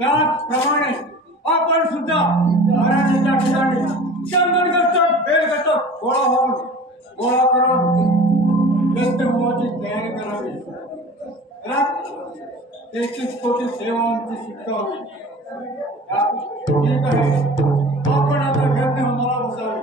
त्याचप्रमाणे आपण सुद्धा घराण्याच्या ठिकाणी चंदन करतात, बेल करतात, गोळा करून यज्ञ होमाची तयारी करावी. 33 कोटी सेवांची शिकावी. ठीक आहे, आपण आता यज्ञ होमाला बसावे.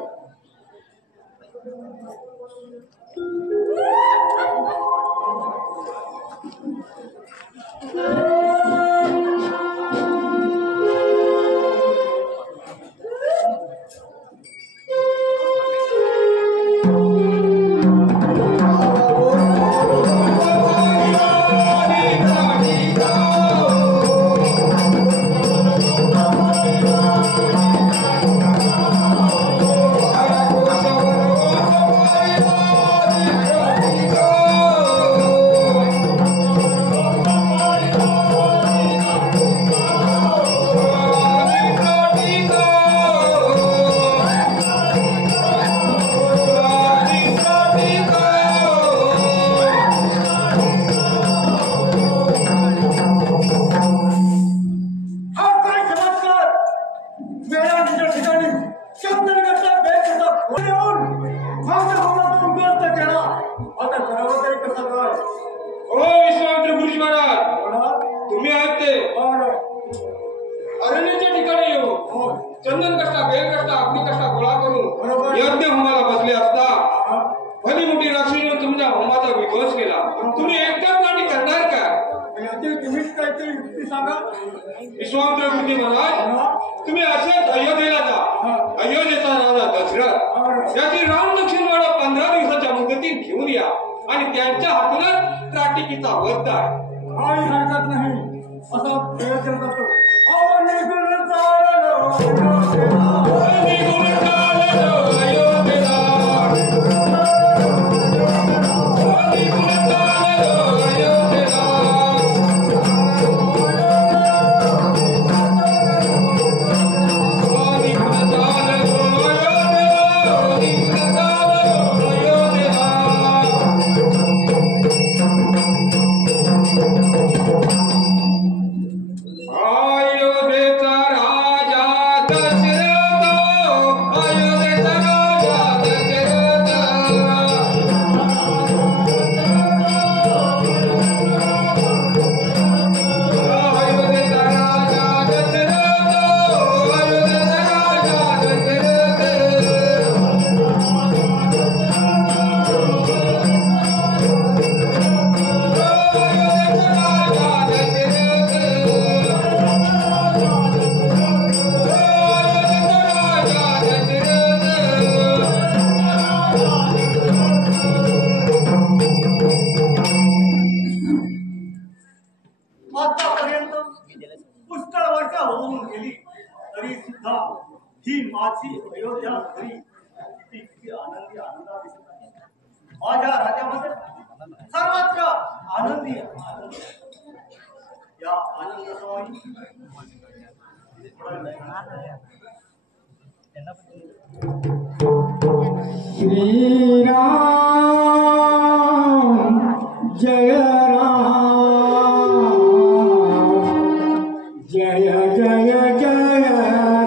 चंदन कष्टा बेल कष्टा अग्नी कष्टा गोळा करून यज्ञ होमाला बसले असता भली मोठी राक्षसीने तुमच्या होमाचा विध्वंस केला. तुम्ही एकदम गाडी करणार का? तुम्हीच काहीतरी युक्ती सांगा. विश्वामित्र ऋषी महाराज, तुम्ही असेच अयोध्येला जा. अयोध्येचा राजा दशरथ त्याची राम दक्षिणवाडा 15 दिवसाच्या मुदतीत घेऊन या आणि त्यांच्या हातूनच त्राटिकीचा वध आहे. काही हरकत नाही असा प्रयत्न करतो. माझी अयोध्या घरी किती आनंदी आनंदात दिसत आहे. माझ्या राज्यामध्ये सर्वत्र आनंदी आनंद. या आनंद श्री राम जय राम जय जय जय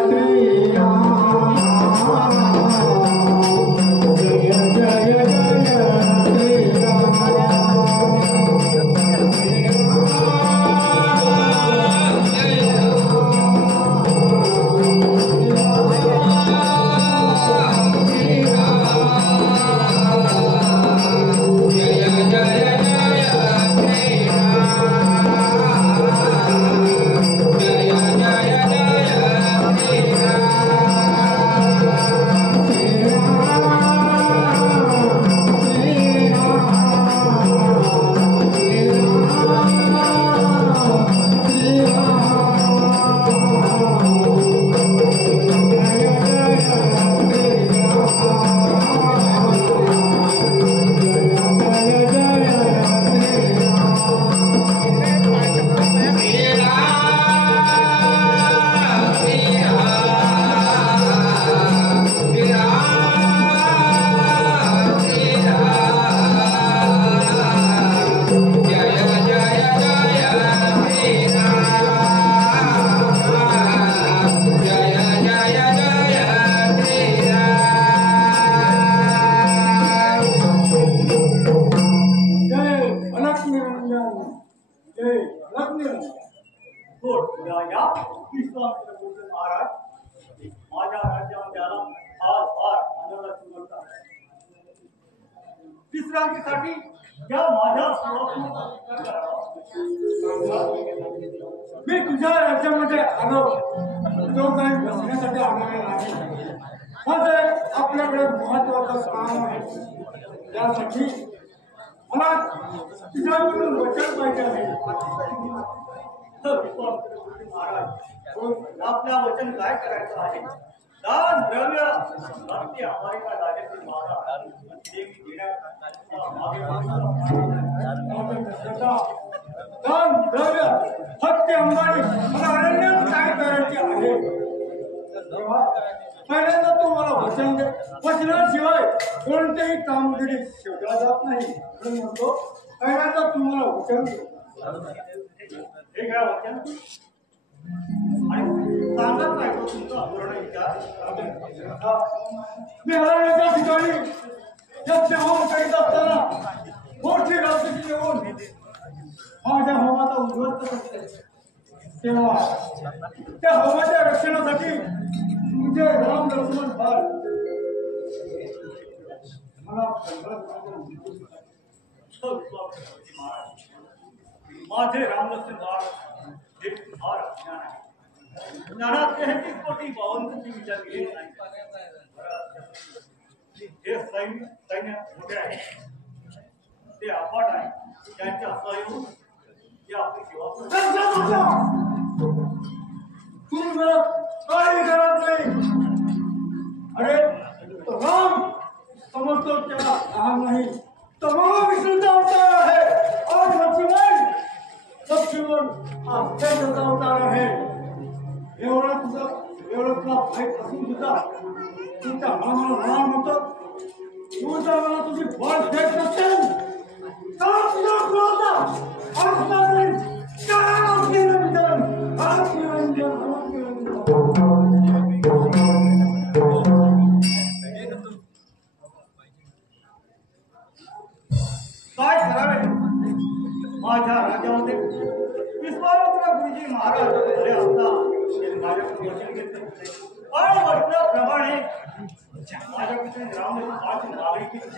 श्री राम जय जय जय श्री माझ्या राज्यामध्ये आला आज फार आनंदाची गोष्ट आहे. विश्रांतीसाठी या माझ्या मी तुझ्या राज्यामध्ये आलो तो काही बसण्यासाठी आलेला नाही. माझे आपल्याकडे महत्वाचं काम आहे. त्यासाठी मला तुझ्याकडून वचन पाहिजे आहे. महाराज आपल्या वचन काय करायचं आहे? दान द्रव्य भक्ती अमेरिका राजाची मागा देवी दान द्रव्य फक्त अंबानी मला अनन्यात काय करायचे आहे? पहिल्यांदा तू मला वचन दे. वचनाशिवाय कोणतेही कामगिरी शोधला जात नाही. म्हणून म्हणतो पहिल्यांदा तू मला वचन दे. हे काय वचन आणि सांगत नाही तो तुमचा पूर्ण विचार. मी हरण्याच्या ठिकाणी यज्ञ होम करीत असताना मोठी रात्रीची येऊन माझ्या होमाचा उद्ध्वस्त करते. तेव्हा त्या होमाच्या रक्षणासाठी तुझे राम लक्ष्मण बाळ मला माझे रामलक्ष्मण बाळ हे फार अज्ञान आहे. ज्ञानात 33 कोटी बावनची विचार केले नाही. हे सैन्य मोठे आहे, ते अफाट आहे. त्यांच्या सहयोग हे आपली सेवा तुम्ही मला काही करत नाही. अरे तो राम समजतो त्याला लहान नाही. तमाम विष्णूचा अवतार आहे. और लक्ष्मण हा त्याचा अवतार आहे. एवढं तुला माहीत असून सुद्धा तुमच्या मनाला राम होतं. तुझ्या मला तुझी बळ देत नसेल तर तुझा क्रोध आत्मनिरंजन काय करावे? माझ्या राज्यामध्ये विश्वामित्र गुरुजी महाराज झाले असता माझ्याकडे वचन घेतले आणि वचनाप्रमाणे माझ्याकडे रामदासाची मागणी केली.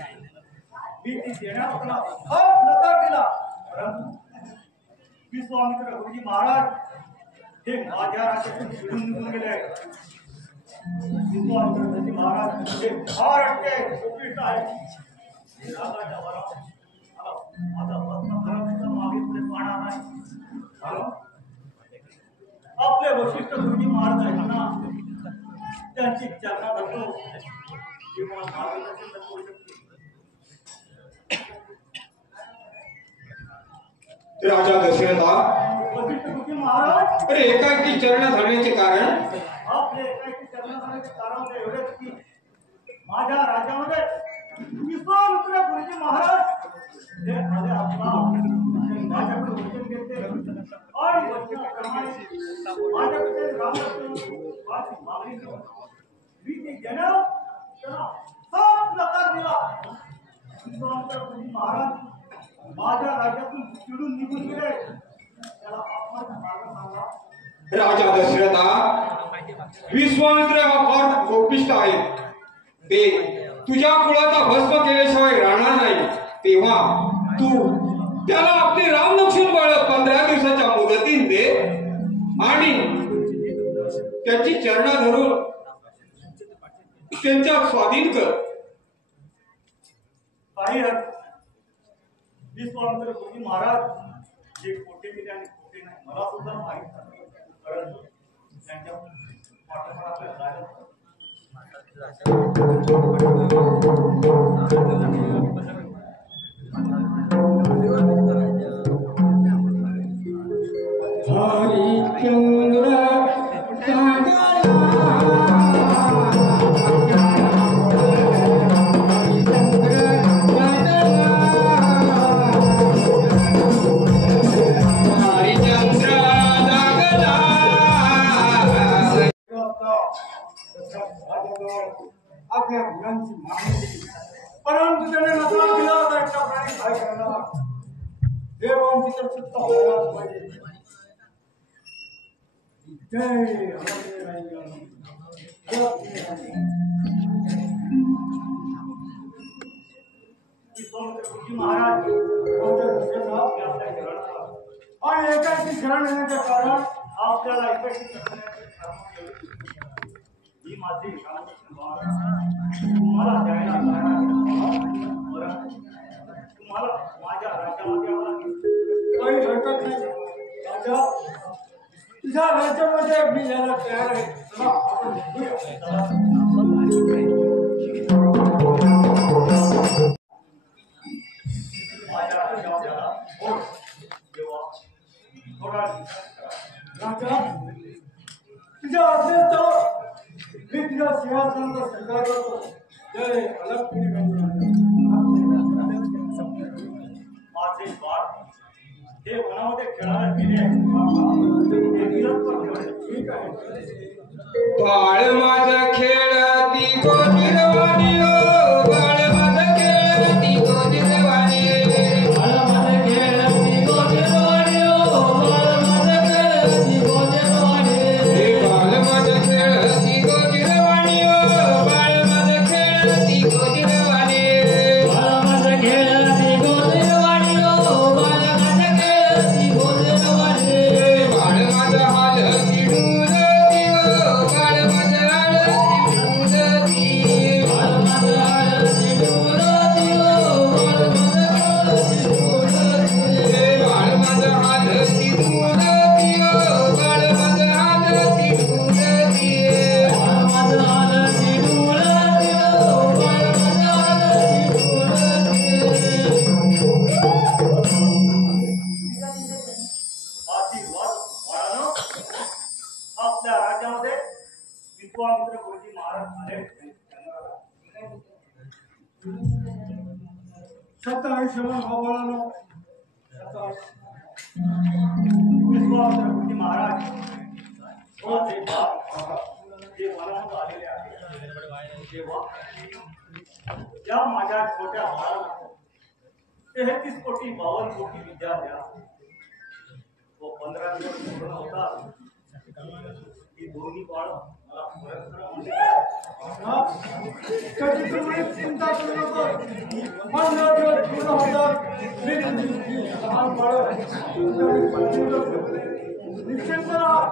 मी ती देण्यास त्याला खूप नकार दिला. परंतु विश्वामित्र गुरुजी महाराज हे माझ्या राज्यातून फिरून निघून गेले आहेत. विश्वामित्र गुरुजी महाराज हे फार अटके उपयुक्त आहेत. रागाच्या वरात आता मागे पुढे पाहणार नाही. आपले वशिष्ठ गुरुजी महाराज आहेत ना, त्यांची विचार ती मला मार्गदर्शन करू शकते. राजा दशरथा, वशिष्ठ ऋषी महाराज, अरे एकाएकी चरण धरण्याचे कारण? आपले एकाएकी चरण धरण्याचे कारण ते एवढेच की माझ्या राज्यामध्ये विश्वामित्र गुरुजी महाराज हे आले असता माझ्याकडे वचन घेतले आणि वचनाप्रमाणे माझ्याकडे रामलक्ष्मण मागणी केली. मी ते घेणं त्यांना सब नकार दिला. विश्वामित्र गुरुजी महाराज माझ्या राज्यातून चिडून निघून गेले. त्याला अपमान मार्ग सांगा. राजा दशरथा, विश्वामित्र हा फार कोपिष्ट आहे. ते तुझ्या कुळाचा भस्म केल्याशिवाय राहणार नाही. तेव्हा तू त्याला आपली रामलक्ष्मण बाळ 15 दिवसाच्या मुदतीत दे आणि त्याची चरणा धरून त्यांच्या स्वाधीन कर. काही विश्वामित्र गुरुजी महाराज जे खोटे केले आणि खोटे नाही मला सुद्धा माहित नाही. परंतु त्यांच्या पाठोपाठ आपल्याला जायला आपल्या मुलांची मागणी, परंतु त्याने नकार दिला. त्याच्या प्राणी काय करणार? देवांची तर सत्ता व्हायलाच पाहिजे. जय विश्वामित्र गुरुजी महाराज आणि एकाची शरण येण्याचे कारण आपल्याला एकाची शरण ही माझी तुम्हाला द्यायला तुम्हाला माझ्या राज्यामध्ये काही हरकत नाही. राजा, तुझ्या राज्यामध्ये मी यायला तयार आहे. चला आपण माझ्या राज्यामध्ये राजा, तुझ्या आज्ञेत मी तुझ्या सिंहासनाचा स्वीकार करतो. जय माझे बाळ ते वनामध्ये खेळायला गेले. ठीक आहे. बाळ माझा खेळती गोजिरवाणी, ओ बाळ माझा खेळती गोजिरवाणी, बाळ माझा खेळती गोजिरवाणी, ओ बाळ माझा खेळती गोजिरवाणी, हे बाळ माझा खेळती गोजिरवाणी, ओ बाळ माझा खेळती गोजिरवाणी, बाळ माझा खेळती गोजिरवाणी, ओ बाळ माझा खेळती गोजिरवाणी, बाळ माझा हालती डुलती, ओ बाळ माझा हालती डुलती, बाळ माझा हालती डुलती, ओ बाळ माझा हालती डुलती, बाळ माझा हालती डुलती, ओ बाळ माझा हालती डुलती, बाळ माझा हालती डुलती, ओ बाळ माझा आशीर्वाद बाळांनो, आपल्या राज्यामध्ये विश्वामित्र गुरुजी महाराज आले. सत्ताविषयी बाबांनो, विश्वामित्र गुरुजी महाराज माझे बाळ जे वनात आलेले आहे तेव्हा या माझ्या छोट्या बाळाला 33 कोटी 52 कोटी विद्या द्या. व 15 दिवस पूर्ण होतात ही दोन्ही बाळ मला परत करा म्हणजे कधी तुम्ही चिंता करू नको. 15 दिवस पूर्ण होतात. मी तुझी लहान बाळं निश्चिंत राहा.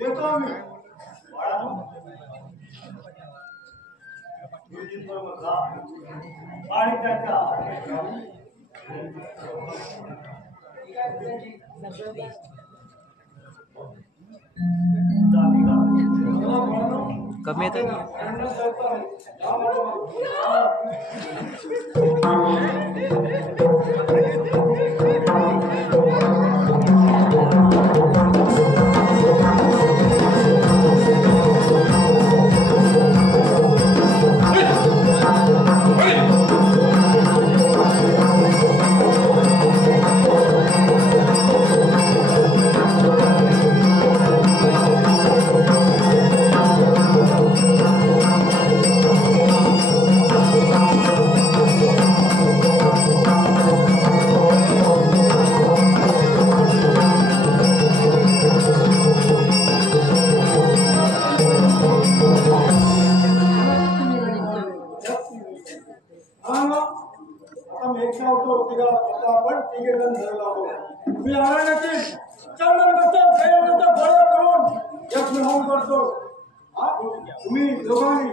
येतो मी. बाळांनो, गुरुजींबरोबर जा आणि त्याच्या कमी येते तुम्ही दोघांनी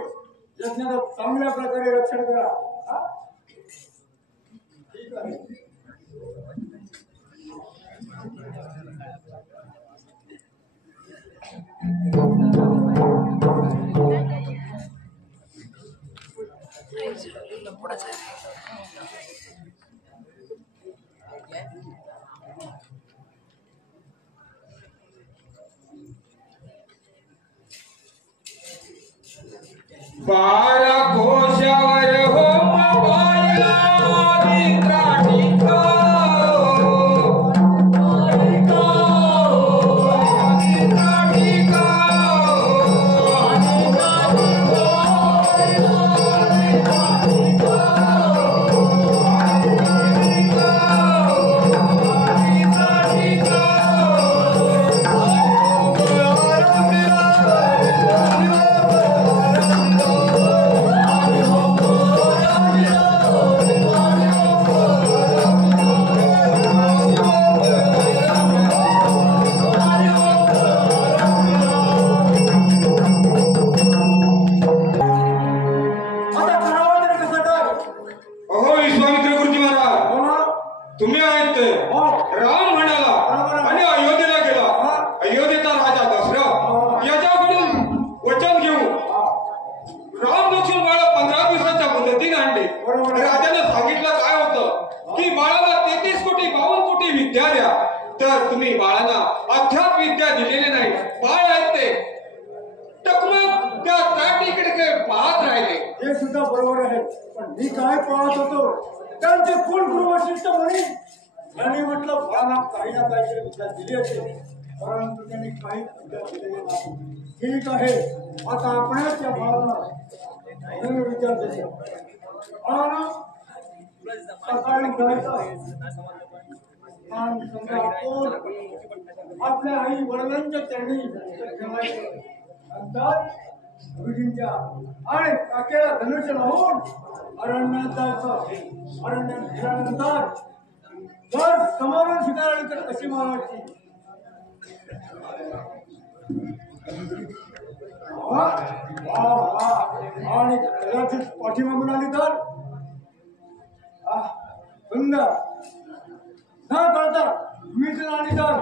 यज्ञाचं चांगल्या प्रकारे रक्षण करा. ठीक आहे. बारा कोशावर होम बाळा विद्राटिका तुम्ही आहेत राम म्हणाला आणि अयोध्येला गेला. अयोध्येचा राजा दशरथ याच्याकडून वचन घेऊन राम लक्ष्मण बाळा 15 दिवसाच्या मुदतीने आणले. राजाने सांगितलं काय होतं की बाळाला 33 कोटी 52 कोटी विद्या द्या. तर तुम्ही बाळाला अध्यात्म विद्या दिलेली नाही. बाळ आहेत ते टकमक त्या ताटीकडे पाहत राहिले. हे सुद्धा बरोबर आहे. पण मी काय पाहत होतो त्यांचे कोण गुरु वशिष्ठ म्हणे यांनी म्हटलं बाळाला काही ना काहीतरी विद्या दिली असेल परंतु त्यांनी काही विद्या दिलेली नाही. ठीक आहे आता आपणच या बाळाला विचार दिले. बाळाला सकाळी जायचं आपल्या आई वडिलांच्या चरणी ठेवायचं. नंतर गुरुजींच्या आणि काकेला धनुष्य लावून अरण्यात जायचं. अरण्यात गेल्यानंतर जर समारोह स्वीकारली तर कशी मारायची आणि कदाचित पाठीमागून आली तर सुंदर न कळता मीठ आली तर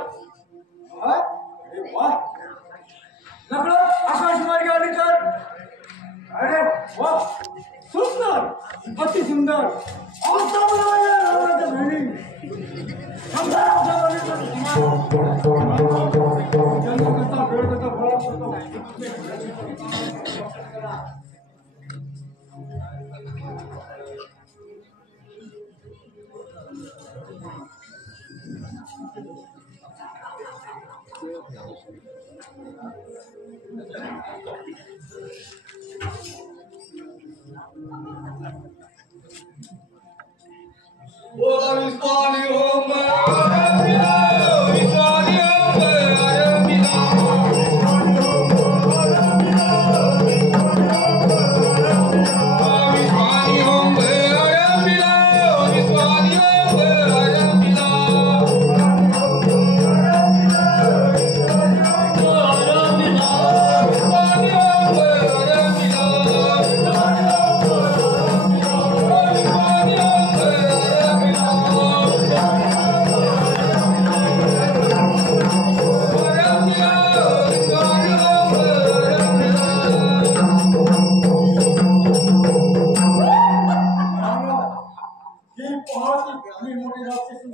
नकळत आकाशमार्गे आली तर अरे वा सुंदर अति सुंदर बहिणी कसा वेळ कसा फळा पडतो. मी मोठी राक्षसी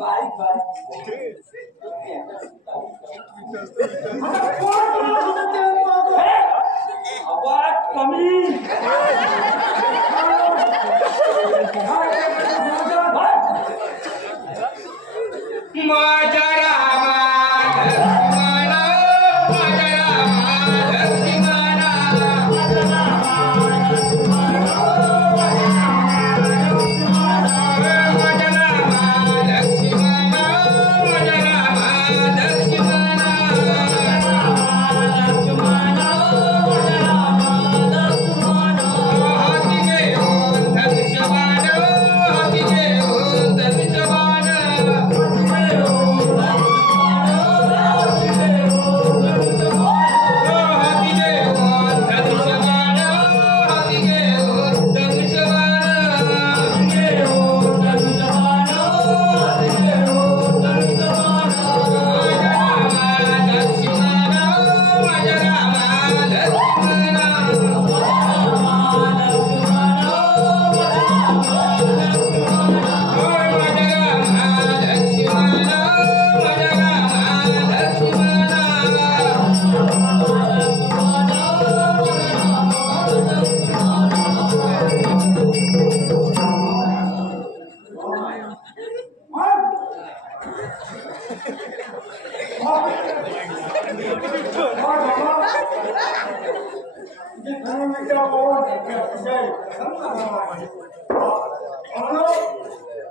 बारीक बारीक आवाज कमी माझ्या रामा लक्ष्मणा, माझ्या रामा लक्ष्मणा, माझ्या रामा लक्ष्मणा, माझ्या रामा लक्ष्मणा, माझ्या रामा लक्ष्मणा, हाती घेऊन धनुष्यबाण, हाती घेऊन धनुष्यबाण,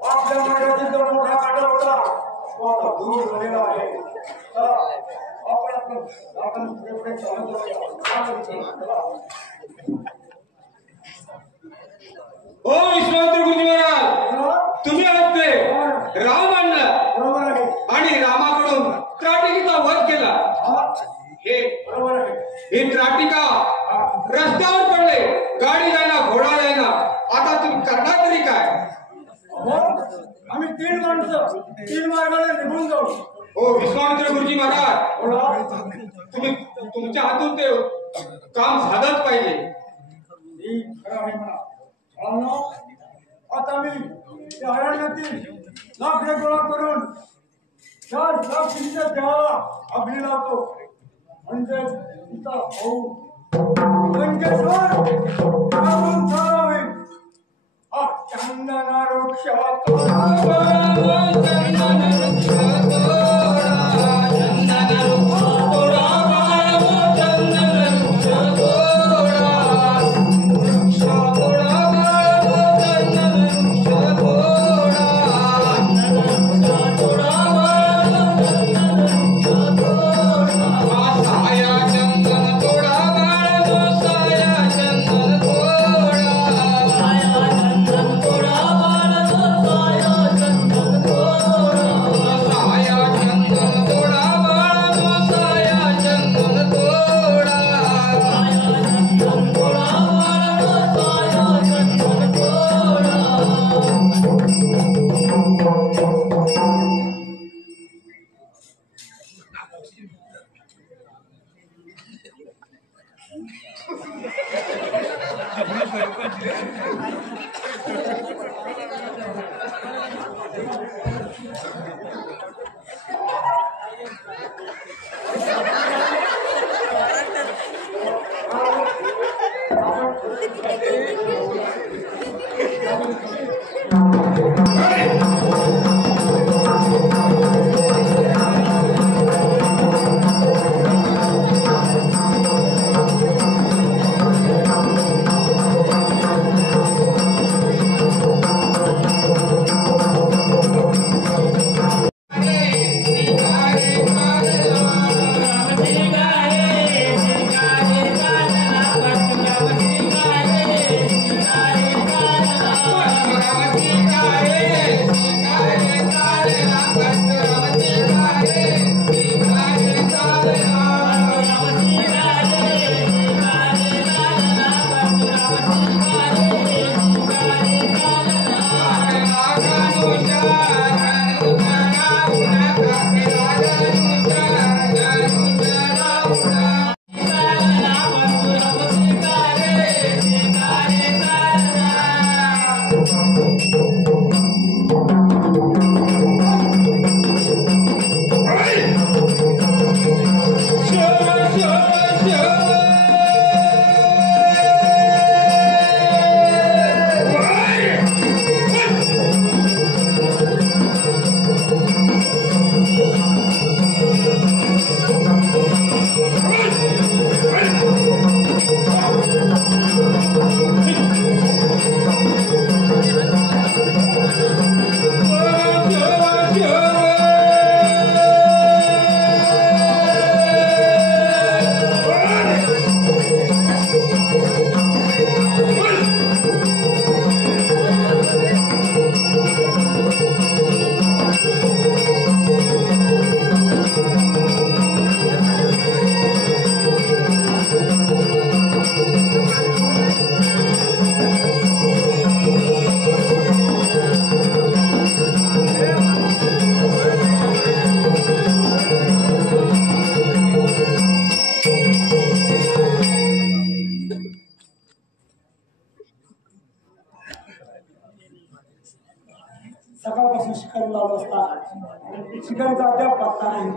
आपल्या मार्गाचा मोठा काटा होता तो आता दूर झालेला आहे आपण पुढे चालत जाऊया ओ विश्वामित्र गुरुजी महाराज, तुम्ही ऐकते राम आणला बरोबर आहे आणि रामाकडून त्राटिकेचा वध केला. हे बरोबर आहे हे त्राटिका रस्त्यावर पडले, गाडी जायना, घोडा जायना. आता तुम्ही करणार तरी काय? आम्ही 3 माणसं 3 मार्गाने निघून जाऊ. ओ विश्वामित्र गुरुजी महाराज, बोला. तुम्ही तुमच्या हातून ते काम झालंच पाहिजे. खरं आहे म्हणा. भावांनो, आता मी त्या अरण्यातील लाकडे गोळा करून 4 लाख शिंदे देवाला अग्नी लावतो. म्हणजे तिचा भाऊ लंकेश्वर रावून झाला होईल. हा चंदना वृक्ष शिकारीचा अद्याप पत्ता नाही.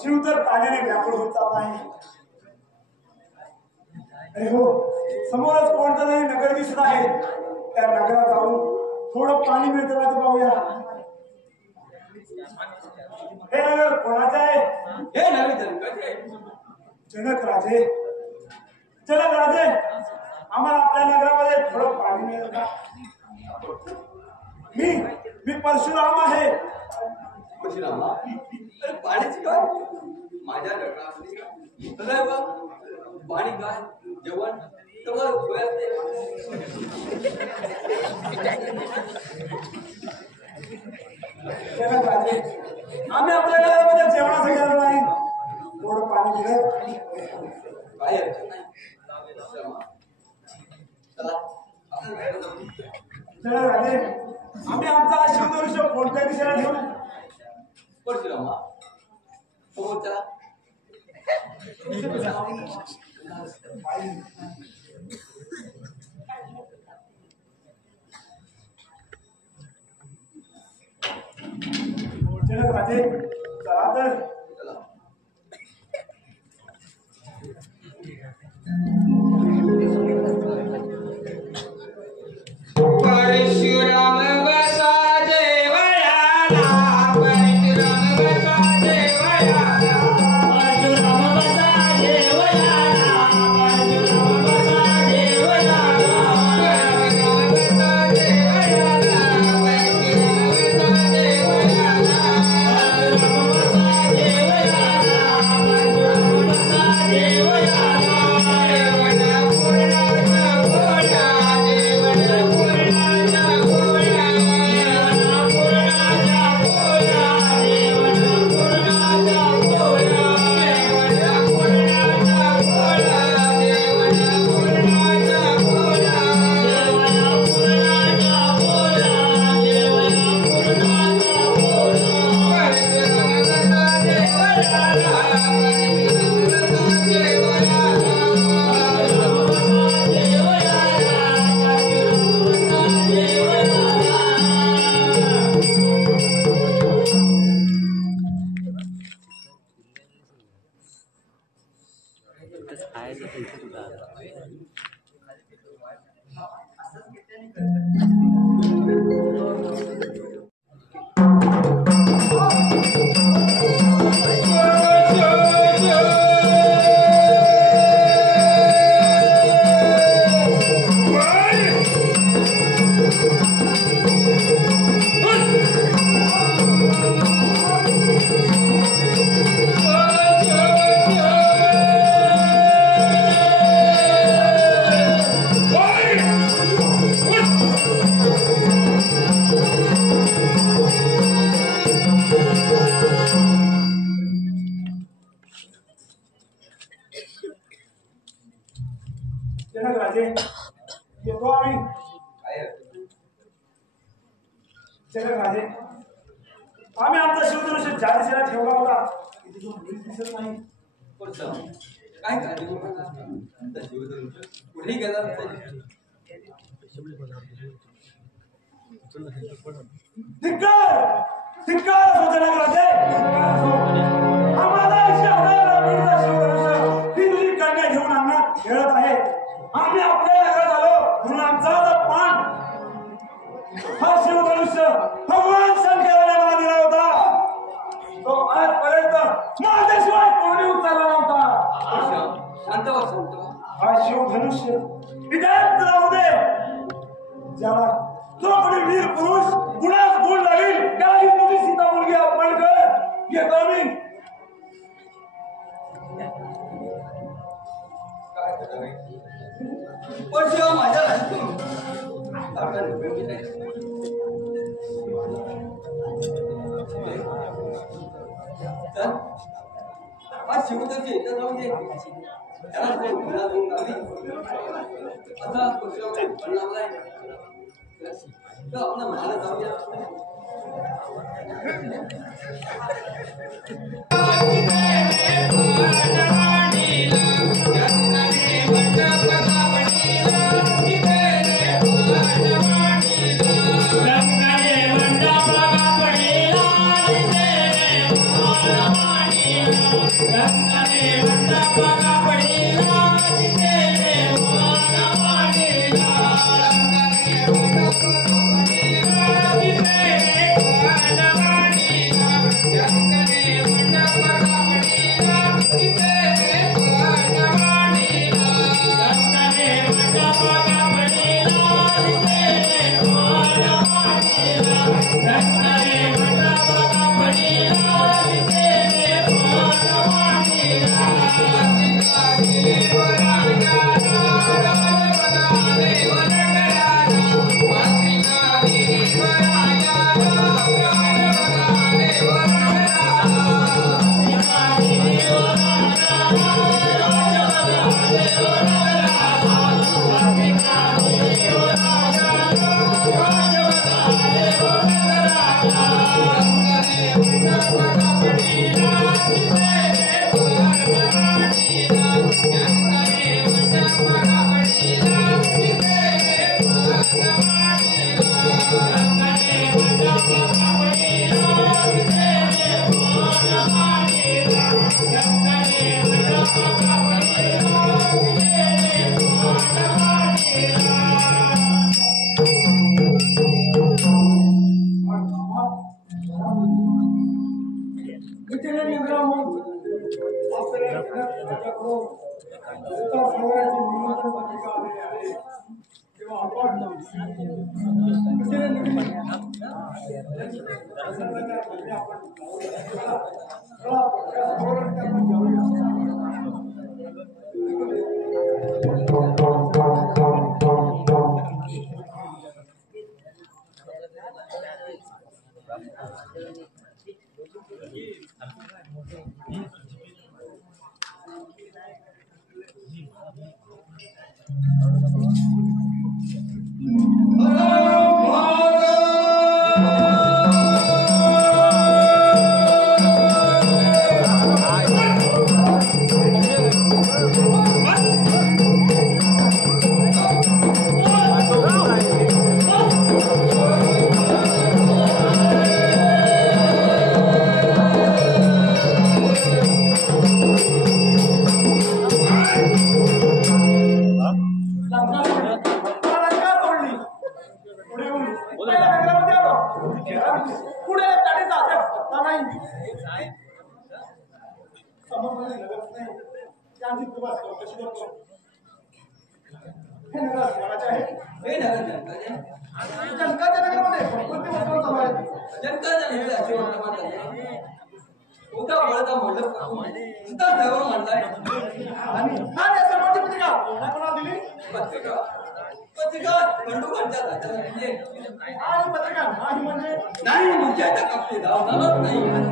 जीव तर ताण्याने व्याकुळ होत जात आहे. अरे हो, समोरच कोणतं तरी नगर दिसत आहे. त्या नगरात जाऊन थोडं पाणी मिळतं का ते पाहूया. हे नगर कोणाचं आहे? हे नवी जनकाचे जनक राजे. जनक राजे, आम्हाला आपल्या नगरामध्ये थोडं पाणी मिळेल का? मी परशुराम आहे. परशुरामा, तर पाणीच काय माझ्या नगरामध्ये सदैव पाणी काय जेवण सगळं सोय असते. जनक राजे, आम्ही आपल्या नगरामध्ये जेवणाचं गेलो नाही. थोडं पाणी दिलं काय अडचण नाही. चला जनक राजे, आम्ही आमचा शिवधनुष्य कोणत्या दिशेला ठेवू? परशुरामा समोर चला. जनक राजे, चला तर. चला परशुराम बसा देवळाला, परशुराम बसा देवळाला, परशुराम बसा देवळाला, परशुराम बसा देवळाला, परशुराम बसा देवळाला, परशुराम बसा देवळाला, परशुराम बसा देवळाला, परशुराम बसा देवळाला. जनक राजे, येतो आम्ही. जनक राजे, आम्ही आमचा शिवधनुष्य ज्या दिशेला ठेवला होता तिथे मुली दिसत नाही. परशुराम काय काळजी करू नका. आमचा जीवधनुष्य कुठेही गेला नाही. धिक्कार धिक्कार असो जनक राजे, धिक्कार असो. आम्हाला शहराला शिवधनुष्य ही तुझी कन्या घेऊन आणण्यात खेळत आहे. आम्ही आपल्या नगरात आलो म्हणून आमचा पान हा शिवधनुष्य भगवान शंकराने मला दिला होता. तो आजपर्यंत माझ्याशिवाय कोणी उचलला नव्हता. परशुराम शांत व्हा, शांत व्हा. हा शिवधनुष्य इथेच राहू दे. ज्याला जो कोणी वीर पुरुष गुणास गुण लागेल त्याला ही तुझी सीता मुलगी अर्पण कर. येतो मी. काय करावे? परशुराम माझ्या राजकुमार आपण उपयोगी नाही. तर आज शिवताची इथं जाऊन दे. त्याला तो घोडा घेऊन गावी. आता परशुराम पण लावलाय. तर आपल्या महाला जाऊया. रंगाने मंडप पडलेला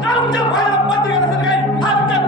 आमच्या पत्रिका